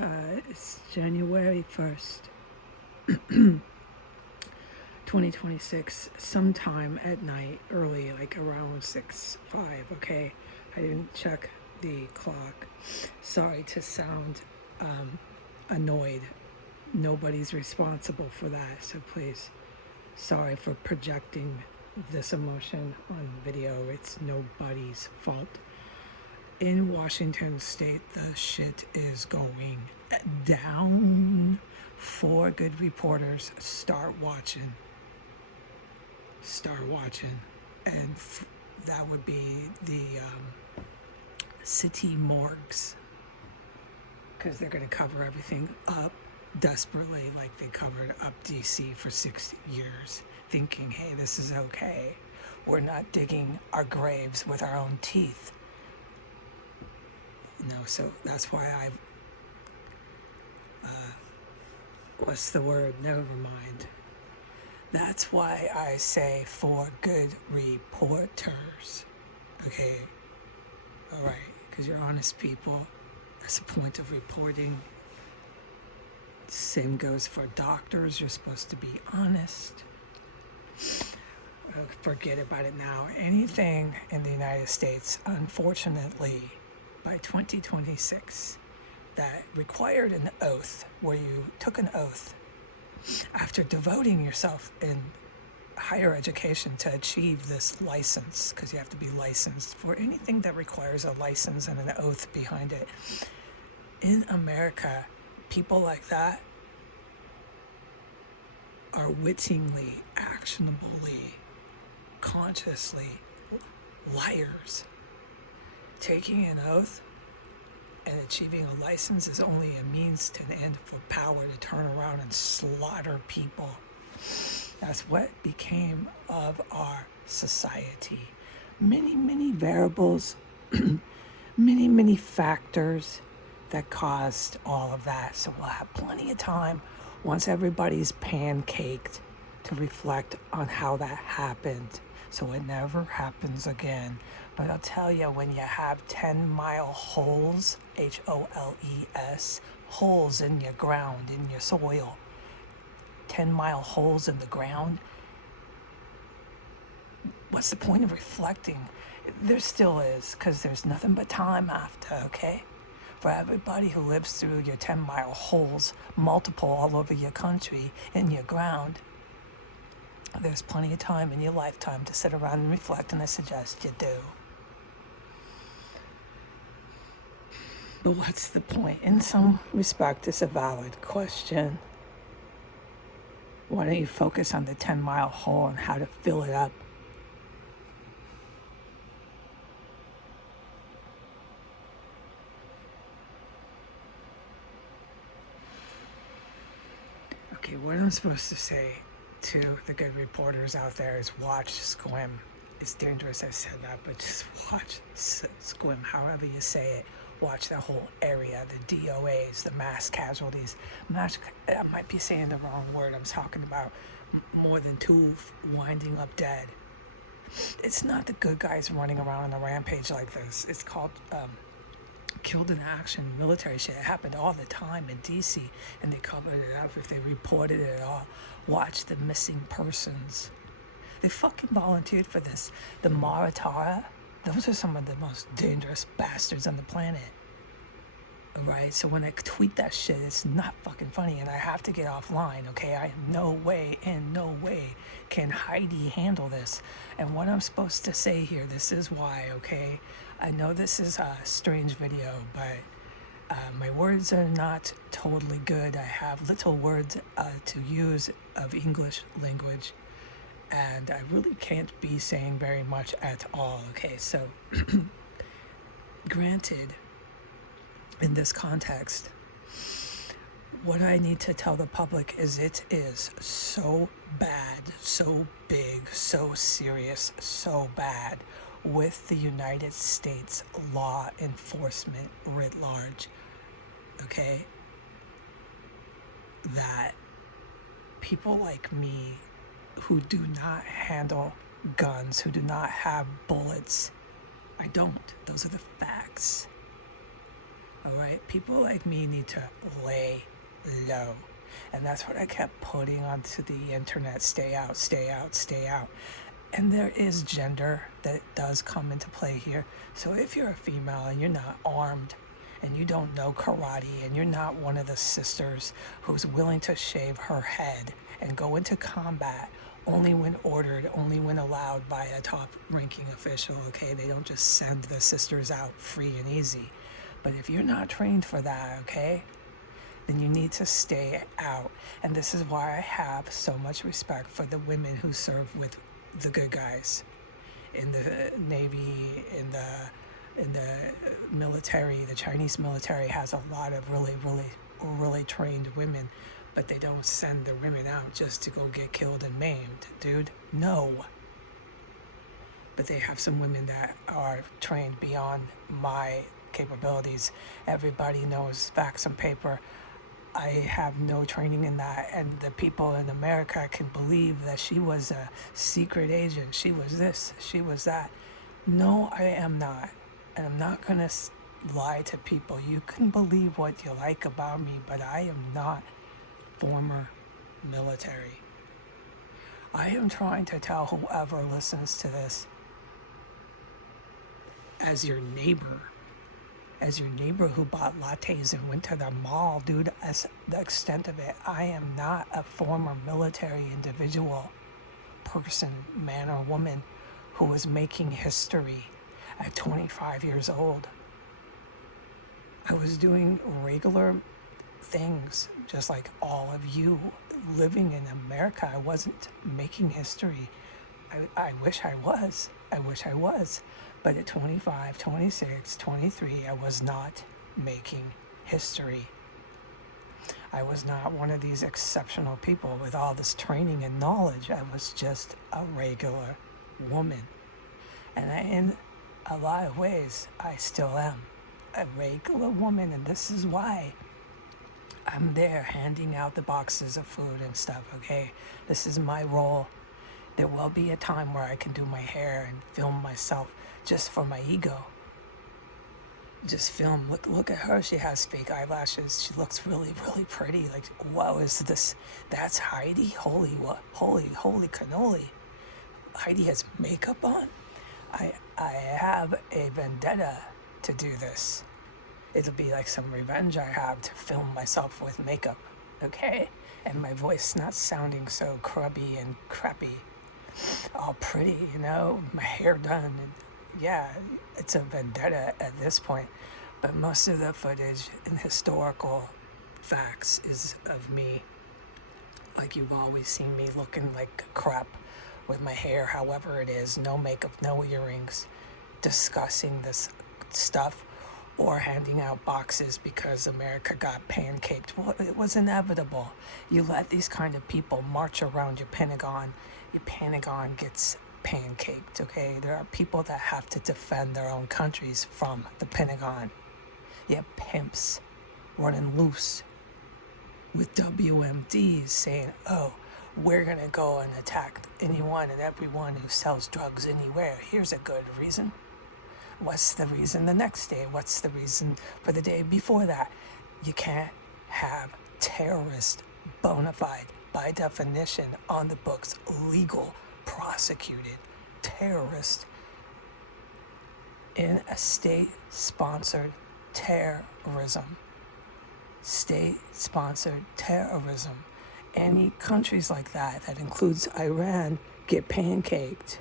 It's January 1st, 2026, sometime at night, early, like around 6, 5, okay? I didn't check the clock. Sorry to sound annoyed. Nobody's responsible for that, so please, sorry for projecting this emotion on video. It's nobody's fault. In Washington state, the shit is going down. 4 good reporters start watching. And that would be the city morgues, because they're going to cover everything up desperately, like they covered up DC for 60 years, thinking, hey, this is okay. We're not digging our graves with our own teeth. So that's why what's the word? Never mind. That's why I say 4 good reporters. Okay? All right, because you're honest people. That's the point of reporting. Same goes for doctors. You're supposed to be honest. Forget about it now. Anything in the United States, unfortunately, by 2026, that required an oath, where you took an oath after devoting yourself in higher education to achieve this license, because you have to be licensed for anything that requires a license and an oath behind it. In America, people like that are wittingly, actionably, consciously liars. Taking an oath and achieving a license is only a means to an end for power to turn around and slaughter people. That's what became of our society. Many variables, many factors that caused all of that. So we'll have plenty of time once everybody's pancaked to reflect on how that happened, so it never happens again. But I'll tell you, when you have 10-mile holes, HOLES, holes in your ground, in your soil, 10-mile holes in the ground, what's the point of reflecting? There still is, because there's nothing but time after, okay? For everybody who lives through your 10-mile holes, multiple all over your country, in your ground, there's plenty of time in your lifetime to sit around and reflect, and I suggest you do. But what's the point? In some respect, it's a valid question. Why don't you focus on the 10-mile hole and how to fill it up? Okay, what I'm supposed to say to the good reporters out there is watch, squim. It's dangerous I said that, but just watch, squim, however you say it. Watch the whole area, the DOAs, the mass casualties. I might be saying the wrong word. I'm talking about more than 2 winding up dead. It's not the good guys running around on a rampage like this. It's called killed in action, military shit. It happened all the time in DC, and they covered it up if they reported it at all. Watch the missing persons. They fucking volunteered for this. The Maratara, those are some of the most dangerous bastards on the planet. Alright, so when I tweet that shit, it's not fucking funny, and I have to get offline, okay? I no way can Heidi handle this. And what I'm supposed to say here, this is why, okay? I know this is a strange video, but my words are not totally good. I have little words to use of English language, and I really can't be saying very much at all, okay? So, granted, in this context, what I need to tell the public is it is so bad, so big, so serious, so bad with the United States law enforcement writ large, okay? That people like me who do not handle guns, who do not have bullets, I don't. Those are the facts. All right, people like me need to lay low. And that's what I kept putting onto the internet: stay out, stay out, stay out. And there is gender that does come into play here. So if you're a female and you're not armed and you don't know karate and you're not one of the sisters who's willing to shave her head and go into combat only when ordered, only when allowed by a top ranking official, okay? They don't just send the sisters out free and easy. But if you're not trained for that, okay, then you need to stay out. And this is why I have so much respect for the women who serve with the good guys in the Navy, in the military. The Chinese military has a lot of really trained women, but they don't send the women out just to go get killed and maimed, dude. No. But they have some women that are trained beyond my capabilities. Everybody knows facts on paper. I have no training in that, and the people in America can believe that she was a secret agent. She was this, she was that. No, I am not. And I'm not going to lie to people. You can believe what you like about me, but I am not former military. I am trying to tell whoever listens to this, as your neighbor who bought lattes and went to the mall, dude, as the extent of it, I am not a former military individual, person, man or woman, who was making history at 25 years old. I was doing regular things, just like all of you living in America. I wasn't making history. I wish I was. But at 25, 26, 23, I was not making history. I was not one of these exceptional people with all this training and knowledge. I was just a regular woman. And in a lot of ways, I still am a regular woman. And this is why I'm there handing out the boxes of food and stuff, okay? This is my role. There will be a time where I can do my hair and film myself just for my ego. Just film. Look at her. She has fake eyelashes. She looks really pretty. Like, whoa, is this? That's Heidi? Holy cannoli. Heidi has makeup on? I have a vendetta to do this. It'll be like some revenge I have to film myself with makeup, okay? And my voice not sounding so crubby and crappy. All pretty, you know, my hair done. And yeah, it's a vendetta at this point. But most of the footage and historical facts is of me, like you've always seen me looking like crap with my hair, however it is, no makeup, no earrings, discussing this stuff or handing out boxes because America got pancaked. Well, it was inevitable. You let these kind of people march around your Pentagon gets pancaked, okay? There are people that have to defend their own countries from the Pentagon. You have pimps running loose with WMDs saying, oh, we're gonna go and attack anyone and everyone who sells drugs anywhere. Here's a good reason. What's the reason the next day? What's the reason for the day before that? You can't have terrorist, bona fide, by definition, on the books, legal, prosecuted terrorist in a state-sponsored terrorism. State-sponsored terrorism. Any countries like that includes Iran, get pancaked.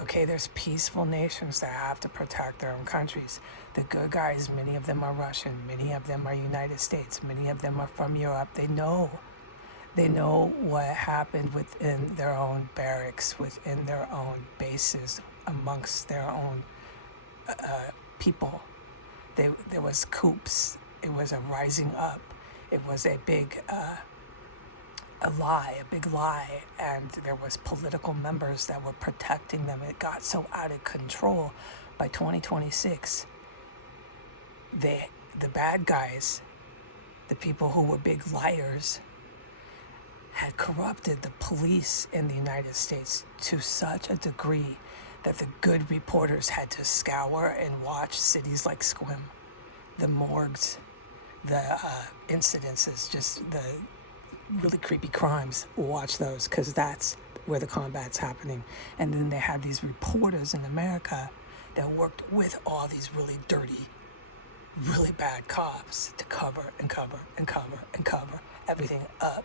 Okay, there's peaceful nations that have to protect their own countries. The good guys, many of them are Russian, many of them are United States, many of them are from Europe. They know what happened within their own barracks, within their own bases, amongst their own people. There was coups. It was a rising up. It was a big lie, and there was political members that were protecting them. It got so out of control. By 2026, the bad guys, the people who were big liars, had corrupted the police in the United States to such a degree that the good reporters had to scour and watch cities like Squim. the morgues, the incidences, just the really creepy crimes. Watch those, because that's where the combat's happening. And then they have these reporters in America that worked with all these really dirty, really bad cops to cover and cover and cover and cover everything up.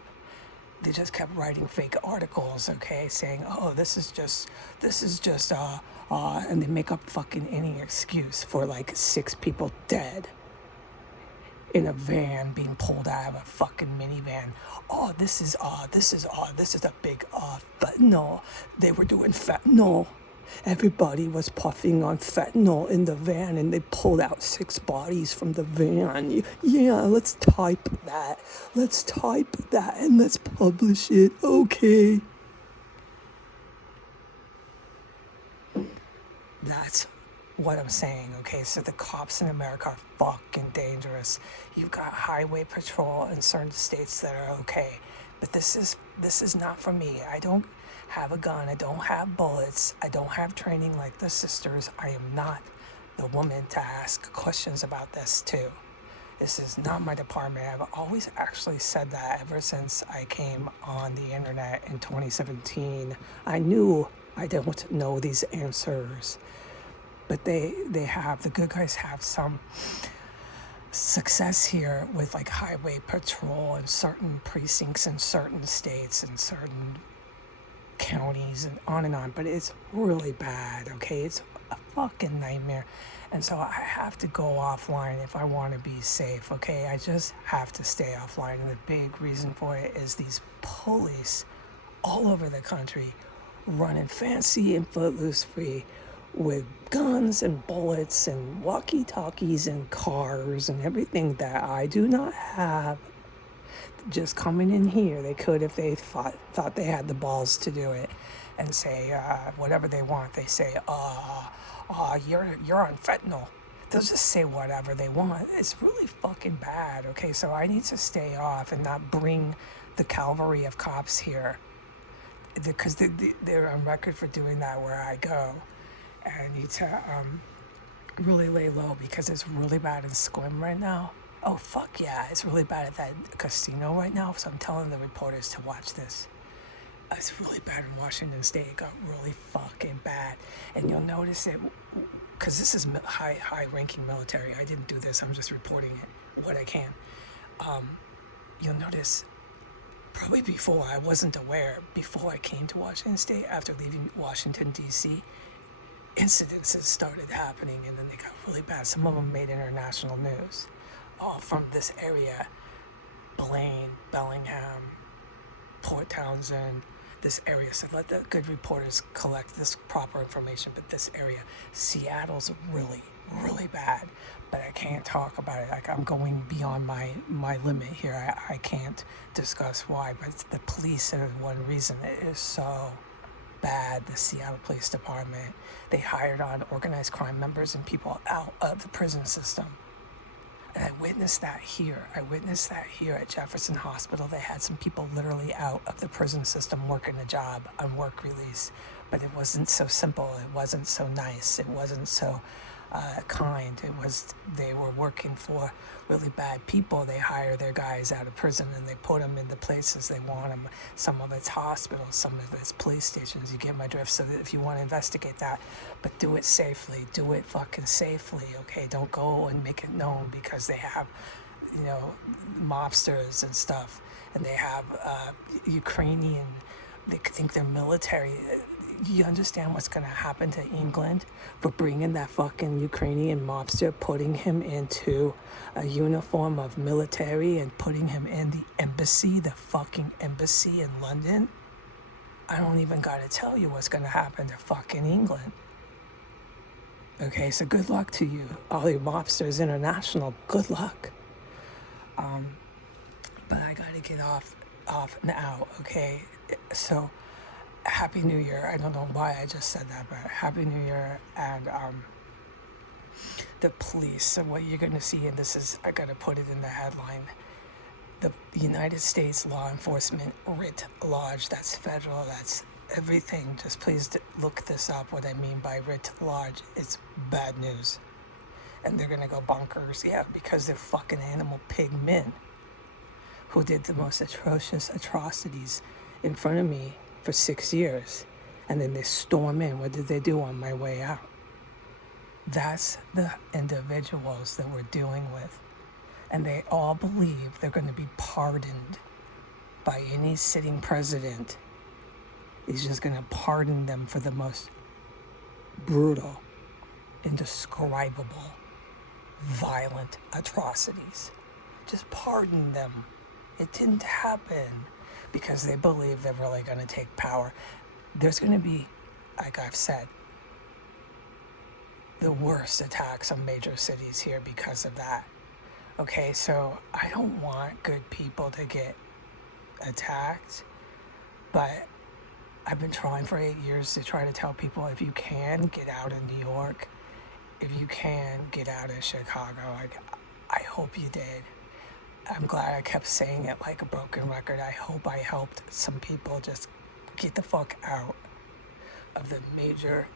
They just kept writing fake articles, okay, saying, oh, this is just, and they make up fucking any excuse for like 6 people dead in a van being pulled out of a fucking minivan. Oh, this is a big, fentanyl. They were doing fentanyl. Everybody was puffing on fentanyl in the van, and they pulled out 6 bodies from the van. Yeah, let's type that, and let's publish it, okay? That's what I'm saying, okay? So the cops in America are fucking dangerous. You've got highway patrol in certain states that are okay, but this is not for me. I don't have a gun. I don't have bullets. I don't have training like the sisters. I am not the woman to ask questions about this too. This is not my department. I've always actually said that ever since I came on the internet in 2017. I knew I didn't know these answers. But the good guys have some success here with like highway patrol in certain precincts in certain states and certain counties and on, but it's really bad, okay? It's a fucking nightmare. And so I have to go offline if I want to be safe, okay? I just have to stay offline. And the big reason for it is these police all over the country running fancy and footloose free with guns and bullets and walkie-talkies and cars and everything that I do not have. Just coming in here, they could if they thought they had the balls to do it, and say whatever they want. They say, you're on fentanyl. They'll just say whatever they want. It's really fucking bad, okay? So I need to stay off and not bring the cavalry of cops here, because they're on record for doing that where I go. And I need to really lay low, because it's really bad in Squim right now. Oh, fuck yeah, it's really bad at that casino right now, so I'm telling the reporters to watch this. It's really bad in Washington State. It got really fucking bad. And you'll notice it, because this is high-ranking military. I didn't do this. I'm just reporting it, what I can. You'll notice, probably before, I wasn't aware, before I came to Washington State, after leaving Washington, D.C., incidences started happening, and then they got really bad. Some of them made international news. All from this area, Blaine, Bellingham, Port Townsend, this area. So let the good reporters collect this proper information. But this area, Seattle's really, really bad. But I can't talk about it. Like, I'm going beyond my limit here. I can't discuss why. But it's the police are one reason. It is so bad. The Seattle Police Department, they hired on organized crime members and people out of the prison system. And I witnessed that here. At Jefferson Hospital. They had some people literally out of the prison system working a job on work release. But it wasn't so simple. It wasn't so nice. It wasn't so kind. They were working for really bad people. They hire their guys out of prison and they put them in the places they want them. Some of it's hospitals, some of it's police stations. You get my drift. So that if you want to investigate that, but do it safely. Do it fucking safely, okay? Don't go and make it known, because they have, mobsters and stuff, and they have Ukrainian. They think they're military. You understand what's going to happen to England for bringing that fucking Ukrainian mobster, putting him into a uniform of military and putting him in the embassy, the fucking embassy in London? I don't even got to tell you what's going to happen to fucking England. Okay, so good luck to you, all you mobsters international. Good luck. But I got to get off now, okay? So, Happy New Year. I don't know why I just said that, but Happy New Year. And the police. So what you're going to see, and this is, I got to put it in the headline, the United States Law Enforcement WRIT Lodge. That's federal. That's everything. Just please look this up, what I mean by WRIT Lodge. It's bad news. and they're gonna go bonkers. Yeah, because they're fucking animal pig men who did the most atrocious atrocities in front of me for 6 years. And then they storm in. What did they do on my way out? That's the individuals that we're dealing with. And they all believe they're going to be pardoned by any sitting president. He's just going to pardon them for the most brutal, indescribable, violent atrocities. Just pardon them. It didn't happen because they believe they're really going to take power. There's going to be, like I've said, the worst attacks on major cities here because of that. Okay, so I don't want good people to get attacked, but I've been trying for 8 years to try to tell people, if you can, get out of New York. If you can, get out of Chicago. I hope you did. I'm glad I kept saying it like a broken record. I hope I helped some people just get the fuck out of the major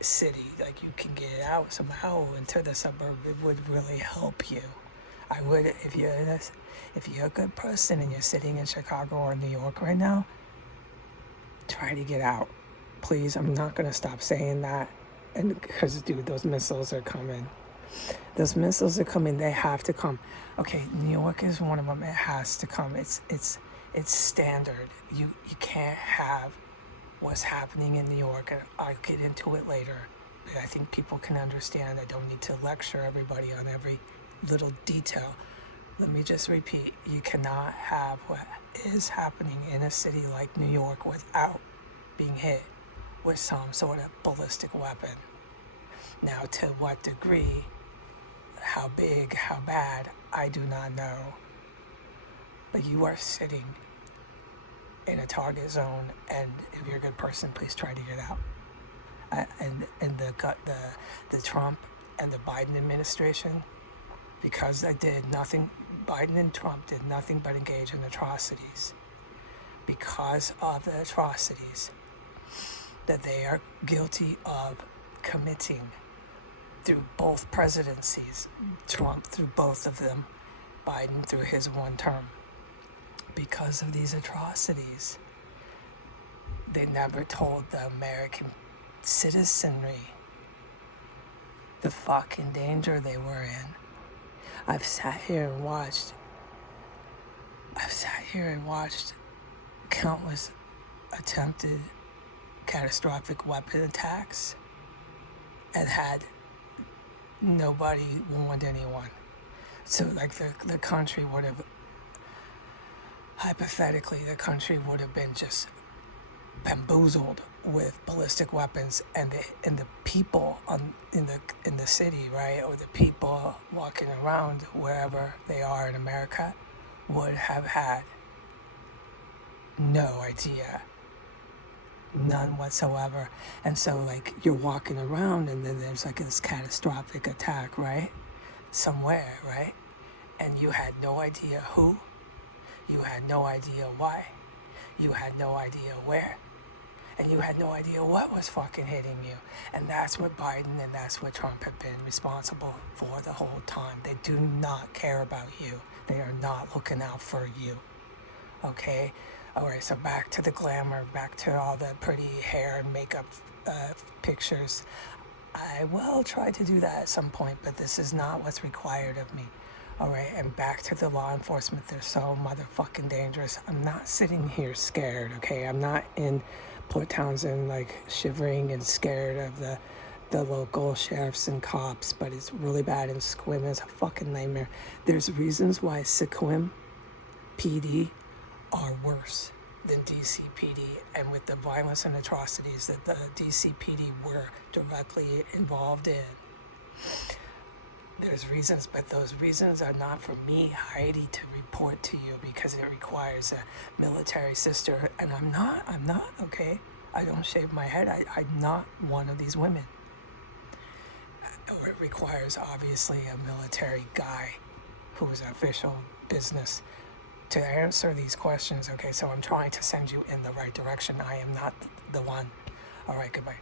city. Like, you can get out somehow into the suburb. It would really help you. I would, if you're a good person and you're sitting in Chicago or New York right now, try to get out. Please, I'm not going to stop saying that. And because, dude, those missiles are coming. Those missiles are coming. They have to come. Okay, New York is one of them. It has to come. It's standard. You can't have what's happening in New York, and I'll get into it later. But I think people can understand. I don't need to lecture everybody on every little detail. Let me just repeat. You cannot have what is happening in a city like New York without being hit with some sort of ballistic weapon. Now, to what degree, how big, how bad, I do not know. But you are sitting in a target zone, and if you're a good person, please try to get out. And the Trump and the Biden administration, because they did nothing, Biden and Trump did nothing but engage in atrocities. Because of the atrocities that they are guilty of committing through both presidencies, Trump through both of them, Biden through his one term. Because of these atrocities, they never told the American citizenry the fucking danger they were in. I've sat here and watched countless attempted catastrophic weapon attacks and had nobody warned anyone. So, like, the country would have, hypothetically, the country would have been just bamboozled with ballistic weapons, and the people in the city, right, or the people walking around wherever they are in America would have had no idea, none whatsoever. And so, like, you're walking around, and then there's like this catastrophic attack, right, somewhere, right, and you had no idea who, you had no idea why, you had no idea where, and you had no idea what was fucking hitting you. And that's what Biden and that's what Trump have been responsible for the whole time. They do not care about you. They are not looking out for you. Okay? All right, so back to the glamour, back to all the pretty hair and makeup pictures. I will try to do that at some point, but this is not what's required of me. All right, and back to the law enforcement. They're so motherfucking dangerous. I'm not sitting here scared, okay? I'm not in Port Townsend, like, shivering and scared of the local sheriffs and cops, but it's really bad, and Sequim is a fucking nightmare. There's reasons why Sequim PD are worse than DCPD, and with the violence and atrocities that the DCPD were directly involved in. There's reasons, but those reasons are not for me, Heidi, to report to you, because it requires a military sister, and I'm not, okay? I don't shave my head. I'm not one of these women. Or it requires, obviously, a military guy who is official business to answer these questions, okay? So I'm trying to send you in the right direction. I am not the one. All right, goodbye.